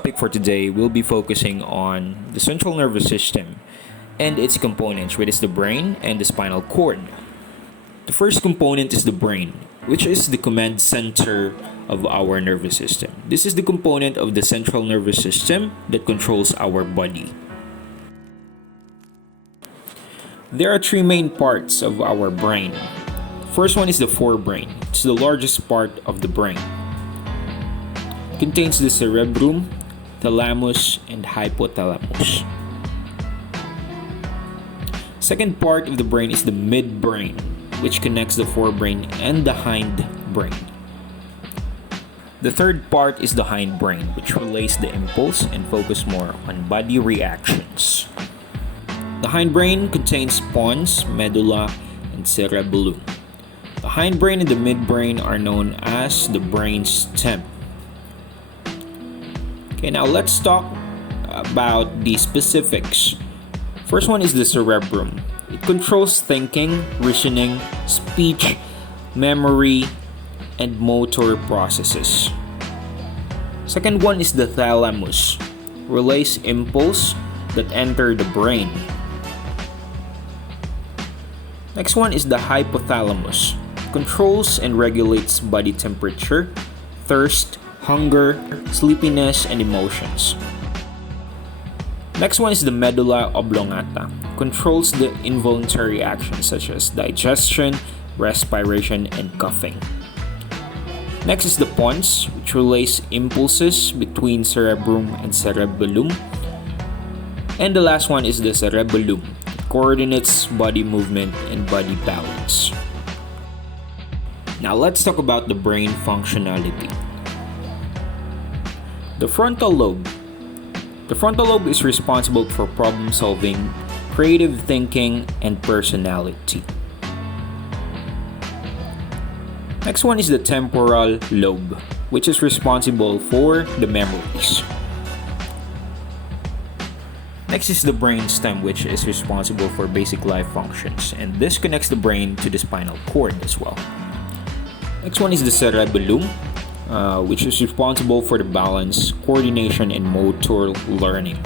topic for today, we'll be focusing on the central nervous system and its components, which is the brain and the spinal cord. The first component is the brain, which is the command center of our nervous system. This is the component of the central nervous system that controls our body. There are three main parts of our brain. First one is the forebrain. It's the largest part of the brain. It contains the cerebrum, thalamus, and hypothalamus. Second part of the brain is the midbrain, which connects the forebrain and the hindbrain. The third part is the hindbrain, which relays the impulse and focus more on body reactions. The hindbrain contains pons, medulla, and cerebellum. The hindbrain and the midbrain are known as the brain stem. Okay, now let's talk about the specifics. First one is the cerebrum. It controls thinking, reasoning, speech, memory, and motor processes. Second one is the thalamus. Relays impulse that enter the brain. Next one is the hypothalamus. Controls and regulates body temperature, thirst, hunger, sleepiness, and emotions. Next one is the medulla oblongata. Controls the involuntary actions such as digestion, respiration, and coughing. Next is the pons, which relays impulses between cerebrum and cerebellum. And the last one is the cerebellum. It coordinates body movement and body balance. Now let's talk about the brain functionality. The frontal lobe. The frontal lobe is responsible for problem solving, creative thinking, and personality. Next one is the temporal lobe, which is responsible for the memories. Next is the brain stem, which is responsible for basic life functions, and this connects the brain to the spinal cord as well. Next one is the cerebellum, which is responsible for the balance, coordination, and motor learning.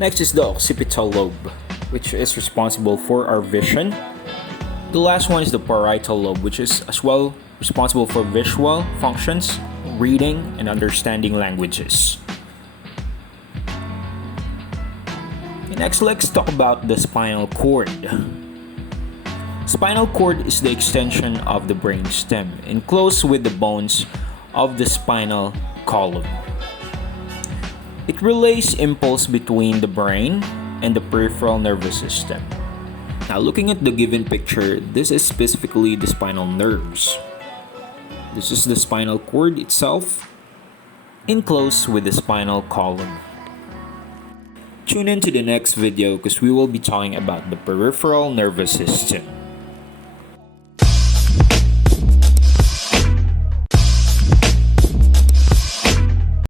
Next is the occipital lobe, which is responsible for our vision. The last one is the parietal lobe, which is as well responsible for visual functions, reading, and understanding languages. And next, let's talk about the spinal cord. Spinal cord is the extension of the brain stem, enclosed with the bones of the spinal column. It relays impulse between the brain and the peripheral nervous system. Now, looking at the given picture, this is specifically the spinal nerves. This is the spinal cord itself, enclosed with the spinal column. Tune in to the next video because we will be talking about the peripheral nervous system.